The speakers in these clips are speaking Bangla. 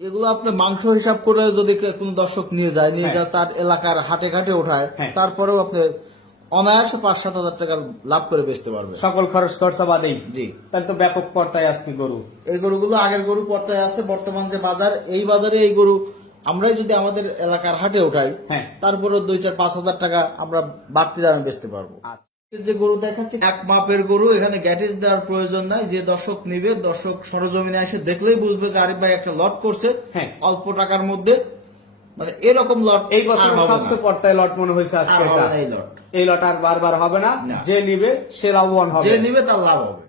এগুলো আপনার মাংস হিসাব করে যদি কোনো দর্শক নিয়ে যায় নিয়ে হ্যাঁ। যায় তার এলাকার হাটে ঘাটে ওঠায় হ্যাঁ। তারপরেও আপনি অনায়াসে পাঁচ সাত হাজার টাকা লাভ করে বেচতে পারবে সকল খরচ খরচা বাদেই জি। তাহলে তো ব্যাপক পর্দায় আজকে গরু। এই গরুগুলো আগের গরু পর্যায়ে আছে বর্তমান যে বাজার এই বাজারে এই গরু আমরাই যদি আমাদের এলাকার হাটে উঠাই হ্যাঁ। তারপরে দুই চার পাঁচ হাজার টাকা আমরা বাড়তি দামে বেচতে পারব। আচ্ছা। যে গরু দেখাচ্ছি এক মাপের গরু এখানে গ্যাটিস দেওয়ার প্রয়োজন নাই। যে দর্শক নিবে দর্শক সরজমিনে এসে দেখলেই বুঝবে যে আরিফ ভাই একটা লট করছে। হ্যাঁ। অল্প টাকার মধ্যে মানে এরকম লট এই বছর সবচেয়ে পর্তায় লট মনে হয়েছে আজকে এই লট। এই লট আর বারবার হবে না। না। যে নিবে সে লাভবান হবে। যে নিবে তার লাভ হবে।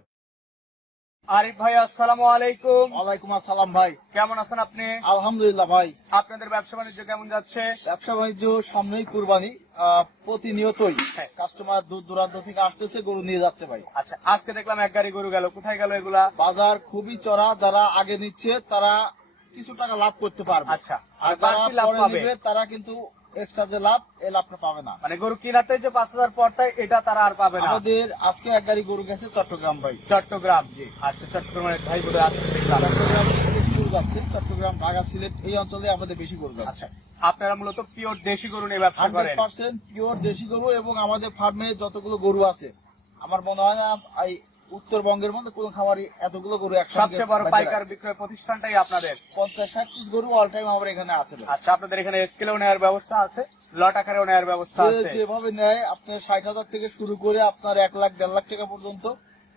আরিফ ভাই আসসালামু আলাইকুম। ওয়ালাইকুম আসসালাম ভাই। কেমন আছেন আপনি? আলহামদুলিল্লাহ ভাই। আপনাদের ব্যবসা বাণিজ্য কেমন যাচ্ছে? ব্যবসা বাণিজ্য সামনেই কুরবানি প্রতিনিয়তই। হ্যাঁ। কাস্টমার দূর দূরান্ত থেকে আসতেছে গরু নিয়ে যাচ্ছে ভাই। আচ্ছা আজকে দেখলাম এক গাড়ি গরু গেল। কোথায় গেল এগুলা? বাজার খুবই চড়া যারা আগে নিচ্ছে তারা কিছু টাকা লাভ করতে পারবে। আচ্ছা আর আর যারা পরে নিবে তারা কিন্তু এক্সট্রা যে লাভ এই লাভটা পাবে না। মানে গরু কিনাতে যে পাঁচ হাজার পর্দায় এটা তারা আর পাবে না। আমাদের আজকে এক গাড়ি গরু গেছে চট্টগ্রাম ভাই। চট্টগ্রাম। জি। আচ্ছা চট্টগ্রামের ভাই বোধ আসছে চট্টগ্রাম থেকে গরু যাচ্ছে চট্টগ্রাম ঢাকা সিলেট এই অঞ্চলে আমাদের বেশি গরু যাচ্ছে। আচ্ছা আপনারা মূলত পিওর দেশি গরু নিয়ে ব্যবসা করেন। পিওর দেশি গরু এবং আমাদের ফার্মে যতগুলো গরু আছে আমার মনে হয় না এই উত্তরবঙ্গের মধ্যে কোনো খামারি এতগুলো গরু সবচেয়ে বড় পাইকার বিক্রয় প্রতিষ্ঠানটাই আপনাদের। পঞ্চাশ ষাট পিস গরু অল টাইম আমার এখানে আছে আচ্ছা আপনাদের এখানে স্কেলেও নেওয়ার ব্যবস্থা আছে লট আকারেও নেওয়ার ব্যবস্থা আছে। যেভাবে নেয় আপনার ষাট হাজার থেকে শুরু করে আপনার এক লাখ দেড় লাখ টাকা পর্যন্ত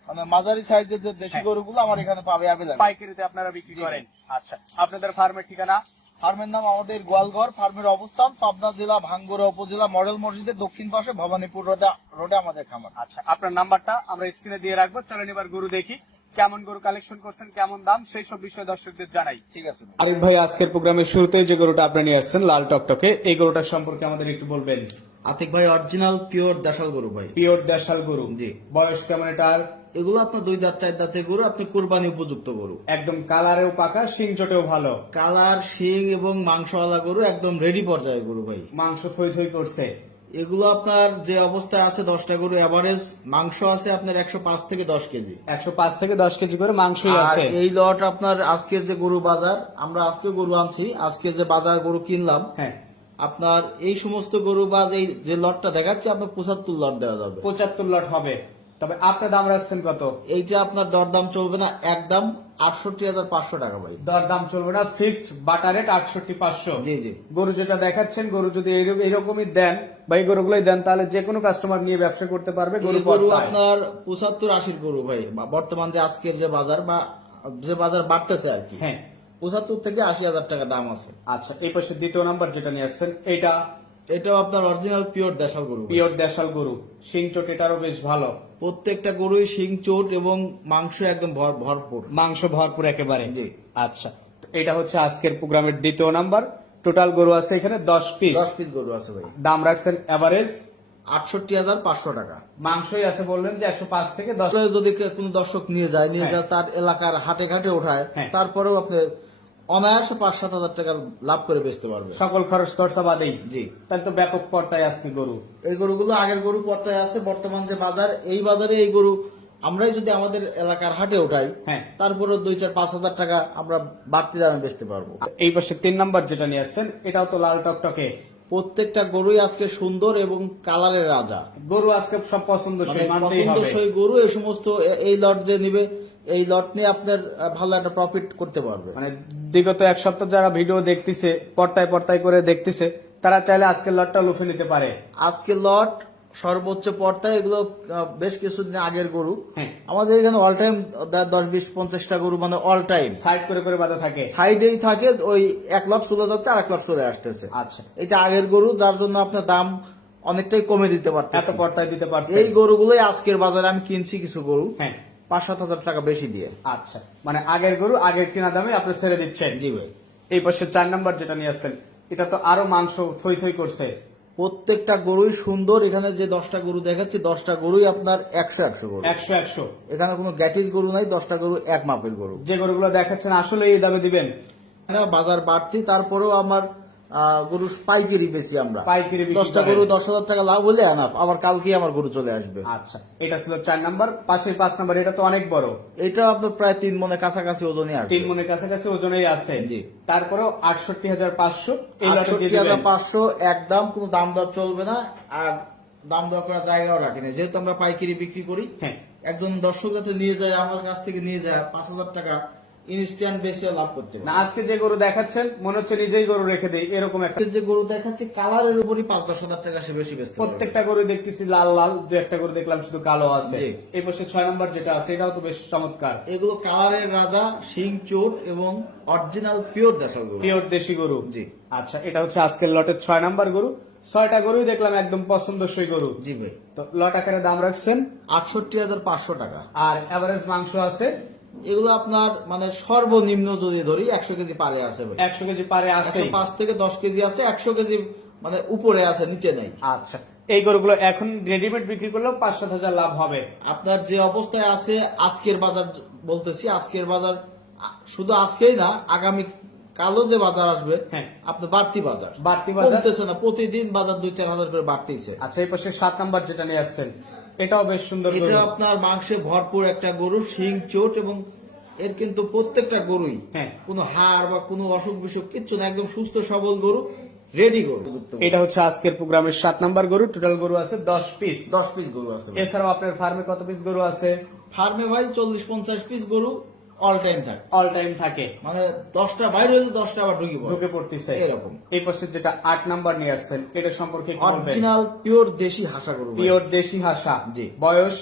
মানে মাঝারি সাইজের দেশি হ্যাঁ। গরুগুলো আমার এখানে পাবে পাইকারিতে আপনারা বিক্রি করেন। আচ্ছা আপনাদের ফার্মের ঠিকানা? ফার্মের নাম আমাদের গোয়ালঘর। ফার্মের অবস্থান পাবনা জেলা ভাঙ্গুরা উপজেলা মডেল মসজিদের দক্ষিণ পাশে ভবানীপুর রোডে রোডে আমাদের খামার। আচ্ছা আপনার নাম্বারটা আমরা স্ক্রিনে দিয়ে রাখব। চলেন এবার গরু দেখি। কেমন গরু কালেকশন করছেন কেমন দাম সেই সব বিষয়ে দর্শকদের জানাই। ঠিক আছে। আরিফ ভাই আজকের প্রোগ্রামের শুরুতেই যে গরুটা আপনি নিয়ে আসছেন লাল টকটকে এই গরুটার সম্পর্কে আমাদের একটু বলবেন। আতিক ভাই অরিজিনাল পিওর দেশাল গরু ভাই। পিওর দেশাল গরু। জি। বয়স কেমন এটার? এগুলো আপনার দুই দাঁত চার দাঁতের গরু আপনি কোরবানি উপযুক্ত গরু। একদম কালারেও পাকা শিং চটেও ভালো। কালার শিং এবং মাংসওয়ালা গরু একদম রেডি পর্যায়ে গরু ভাই। মাংস থই থই করছে। এগুলো আপনার যে অবস্থায় আছে দশটা গরু এভারেজ মাংস আছে আপনার একশো পাঁচ থেকে দশ কেজি। একশো পাঁচ থেকে দশ কেজি করে মাংস আছে। এই লট আপনার আজকের যে গরু বাজার আমরা আজকে গরু আনছি আজকে যে বাজার গরু কিনলাম হ্যাঁ। আপনার এই সমস্ত গরু বা এই যে লটটা দেখাচ্ছে আপনার পঁচাত্তর লট দেওয়া যাবে। পঁচাত্তর লট হবে। তবে আপনার দাম রাখছেন কত? এইটা আপনার দরদাম চলবে না একদম আটষট্টি হাজার পাঁচশো টাকা ভাই। দর দাম চলবে না ফিক্সড বাটা রেট আটষট্টি পাঁচশো। জি জি। গরু যেটা দেখাচ্ছেন গরু যদি এইরকমই দেন এই গরুগুলোই দেন তাহলে যে কোনো কাস্টমার নিয়ে ব্যবসা করতে পারবে গরু গরু আপনার পঁচাত্তর আশির গরু ভাই বর্তমান যে আজকের যে বাজার বা যে বাজার বাড়তেছে আর কি হ্যাঁ। পঁচাত্তর থেকে আশি হাজার টাকা দাম আছে। আচ্ছা এই পাশে দ্বিতীয় নাম্বার যেটা নিয়ে আসছেন এটা এটাও আপনার অরিজিনাল পিওর দেশাল গরু। পিওর দেশাল গরু। শিং চোট এটারও বেশ ভালো। প্রত্যেকটা গরুই শিং চোট এবং মাংস একদম ভরপুর। মাংস ভরপুর একেবারে? জি। আচ্ছা। এটা হচ্ছে আজকের প্রোগ্রামের দ্বিতীয় নাম্বার। টোটাল গরু আছে এখানে দশ পিস দশ পিস গরু আছে ভাই। দাম রাখছেন এভারেজ আটষট্টি হাজার পাঁচশো টাকা। মাংসই আছে বললেন যে একশো পাঁচ থেকে দশ। যদি কোনো দর্শক নিয়ে যায় নিয়ে হ্যাঁ। যায় তার এলাকার হাটে ঘাটে ওঠায় হ্যাঁ। তারপরেও আপনি অনায়াসে পাঁচ সাত হাজার টাকা লাভ করে বেচতে পারবে। সকল খরচ খরচা বাদেই জি। তাহলে তো ব্যাপক পর্দায় আসছে গরু। এই গরুগুলো আগের গরু পর্যায়ে আছে বর্তমান যে বাজার এই বাজারে এই গরু আমরাই যদি আমাদের এলাকার হাটে ওঠাই হ্যাঁ। তারপরে দুই চার পাঁচ হাজার টাকা আমরা বাড়তি দামে বেচতে পারব। এই পাশে তিন নাম্বার যেটা নিয়ে আসছেন এটাও তো লাল টকটকে। প্রত্যেকটা গরুই আজকে সুন্দর এবং কালারের রাজা। গরু আজকে সব পছন্দ মানে পছন্দসই গরু এই সমস্ত এই লট যে নিবে এই লট নিয়ে আপনার ভালো একটা প্রফিট করতে পারবে। মানে বিগত এক সপ্তাহ যারা ভিডিও দেখতেছে পর্তায় পর্তায় করে দেখতেছে তারা চাইলে আজকের লটটা লুফে নিতে পারে। আজকে লট সর্বোচ্চ পর্দায় এগুলো বেশ কিছুদিন আগের গরু। হ্যাঁ। আমাদের এখানে অল টাইম দশ বিশ পঞ্চাশটা গরু মানে অল টাইম সাইড করে করে বাধা থাকে। সাইডেই থাকে ওই এক লট চলে যাচ্ছে আর এক লট চলে আসতেছে। আচ্ছা। এটা আগের গরু যার জন্য আপনার দাম অনেকটাই কমে দিতে এত পারতেছে পর্তায় দিতে পারছে এই গরুগুলোই আজকের বাজারে আমি কিনছি কিছু গরু। হ্যাঁ। পাঁচ সাত হাজার টাকা বেশি দিয়ে। আচ্ছা মানে আগের গরু আগের কিনা দামে আপনি ছেড়ে দিচ্ছেন। জি ভাই। এই পাশে চার নাম্বার যেটা নিয়ে আসছেন এটা তো আরও মাংস থই থই করছে। প্রত্যেকটা গরুই সুন্দর এখানে যে দশটা গরু দেখাচ্ছি দশটা গরুই আপনার একশো একশো গরু। একশো একশো। এখানে কোনো গ্যাটিস গরু নাই দশটা গরু এক মাপের গরু। যে গরুগুলো দেখাচ্ছেন আসলে এই দামে দিবেন। বাজার বাড়তি তারপরেও আমার গরু পাইকারি বেশি আমরা। পাইকারি দশটা গরু দশ হাজার টাকা লাভ হলে আনা আবার কালকে আমার গরু চলে আসবে। আচ্ছা এটা ছিল চার নাম্বার। পাশে পাঁচ নাম্বার এটা তো অনেক বড়। এটা আপনার প্রায় তিন মনে কাছাকাছি ওজনই আসবে। তিন মনের কাছাকাছি ওজনেই আছে। জি। তারপরেও আটষট্টি হাজার পাঁচশো আটষট্টি হাজার। পাঁচশো একদম কোনো দাম দর চলবে না আর দাম দর করার জায়গাও রাখি না। যেহেতু আমরা পাইকারি বিক্রি করি হ্যাঁ। একজন দর্শক যাতে নিয়ে যায় আমার কাছ থেকে নিয়ে যায় পাঁচ হাজার টাকা ইনস্ট্যান্ট বেশি লাভ করতে না আজকে যে গরু দেখাচ্ছেন মনে হচ্ছে নিজেই গরু রেখে দেই এরকম একটা যে গরু দেখাচ্ছে কালারের উপরই পাঁচ দশ হাজার টাকা সে বেশি বেচতে প্রত্যেকটা গরু দেখতেছি লাল লাল দু একটা গরু দেখলাম শুধু কালো আছে। এই পাশে ছয় নম্বর যেটা আছে এটাও তো বেশ চমৎকার। এগুলো কালারের রাজা শিং চোট এবং অরিজিনাল পিওর দেশাল গরু। পিওর দেশি গরু। জি। আচ্ছা এটা হচ্ছে আজকের লটের ছয় নম্বর গরু। ছয়টা গরুই দেখলাম একদম পছন্দসই গরু। জি ভাই। তো লট আকারে দাম রাখছেন? আটষট্টি হাজার পাঁচশো টাকা। আর এভারেজ মাংস আছে? এগুলো আপনার মানে সর্বনিম্ন যদি ধরি একশো কেজি পারে আছে ভাই। একশো কেজি পারে আছে। পাঁচ থেকে দশ কেজি আছে একশো কেজি মানে উপরে আছে নিচে নেই। আচ্ছা। এই গরুগুলো এখন রেডিমেড বিক্রি করলেও পাঁচ সাত হাজার লাভ হবে। আপনার যে অবস্থায় আছে আজকের বাজার বলতেছি আজকের বাজার শুধু আজকেই না আগামী কালো যে বাজার আসবে হ্যাঁ। আপনার বাড়তি বাজার। বাড়তি বাজার? না প্রতিদিন বাজার দুই চার হাজার করে বাড়তেছে। আচ্ছা এই পাশে সাত নাম্বার যেটা নিয়ে আসছেন এটাও বেশ সুন্দর এটা আপনার মাংসে ভরপুর একটা গরু শিং চোট এবং এর কিন্তু প্রত্যেকটা গরুই। হ্যাঁ। কোনো হাড় বা কোনো অসুখ বিসুখ কিচ্ছু না একদম সুস্থ সবল গরু রেডি গরু। এটা হচ্ছে আজকের প্রোগ্রামের সাত নাম্বার গরু টোটাল গরু আছে দশ পিস দশ পিস গরু আছে। এছাড়াও আপনার ফার্মে কত পিস গরু আছে? ফার্মে ভাই চল্লিশ পঞ্চাশ পিস গরু অল টাইম থাকে। অল টাইম থাকে। মানে দশটা বাইরে হলে দশটা আবার ঢুকে পড়ে। ঢুকে পড়তেছে। এরকম। এই পাশে যেটা আট নাম্বার নিয়ে আসছেন এটা সম্পর্কে অরিজিনাল পিওর দেশি হাসা গরু। পিওর দেশি হাসা। জি। বয়স?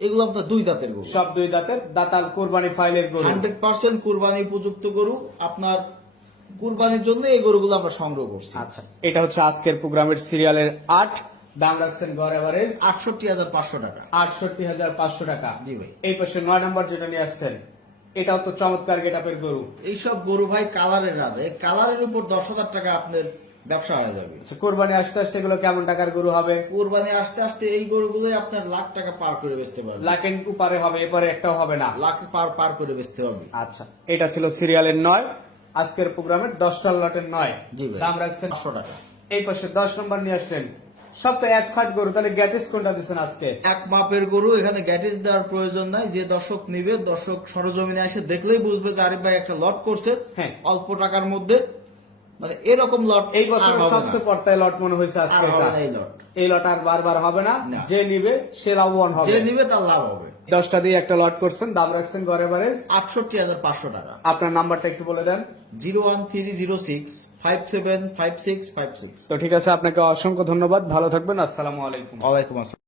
এগুলো আপনার দুই দাঁতের গরু। সব দুই দাঁতের। দাতাল কোরবানি ফাইলের গরু। হান্ড্রেড পার্সেন্ট কুরবানি উপযুক্ত গরু। আপনার কুরবানির জন্য এই গরুগুলো আমরা সংগ্রহ করছি। আচ্ছা এটা হচ্ছে আজকের প্রোগ্রামের সিরিয়ালের আট। দাম রাখছেন গড় এভারেজ আটষট্টি হাজার পাঁচশো টাকা। আটষট্টি হাজার পাঁচশো টাকা। জি ভাই। এই পাশে নয় নাম্বার যেটা নিয়ে আসছেন এটাও তো চমৎকার গেটাপের গরু। এইসব গরু ভাই কালারের রাজা। এই কালারের উপর দশ হাজার টাকা আপনার ব্যবসা হয়ে যাবে। আচ্ছা কোরবানি আসতে আসতে এগুলো কেমন টাকার গরু হবে? কোরবানি আসতে আসতে এই গরুগুলোই আপনার লাখ টাকা পার করে বেচতে পারবে। লাখের উপারে হবে এপারে একটাও হবে না। লাখ পার পার করে বেচতে হবে। আচ্ছা এটা ছিল সিরিয়ালের নয় আজকের প্রোগ্রামের দশটা লটের নয়। দাম রাখছেন পাঁচশো টাকা। এই পাশে দশ নম্বর নিয়ে আসলেন সব এক ষাট গরু তাহলে গ্যাটিস কোনটা দিচ্ছেন আজকে? এক মাপের গরু এখানে গ্যাটিস দেওয়ার প্রয়োজন নাই যে দর্শক নিবে দর্শক সরজমিনে এসে দেখলেই বুঝবে যে আরিফ ভাই একটা লট করছে হ্যাঁ। অল্প টাকার মধ্যে। মানে এরকম লট এই বছর। সবচেয়ে পর্তায় লট মনে হয়েছে আজকে। এই লট এই লট আর বারবার হবে না। যে নিবে সে লাভবান হবে। যে নিবে তার লাভ হবে। দশটা দিয়ে একটা লট করছেন দাম রাখছেন গড়ে বারেজ আটষট্টি হাজার পাঁচশো টাকা। আপনার নাম্বারটা একটু বলে দেন। Zero one three zero six five seven five six five six তো ঠিক আছে আপনাকে অসংখ্য ধন্যবাদ। ভালো থাকবেন আসসালামু আলাইকুম। ওয়ালাইকুম আসসালাম।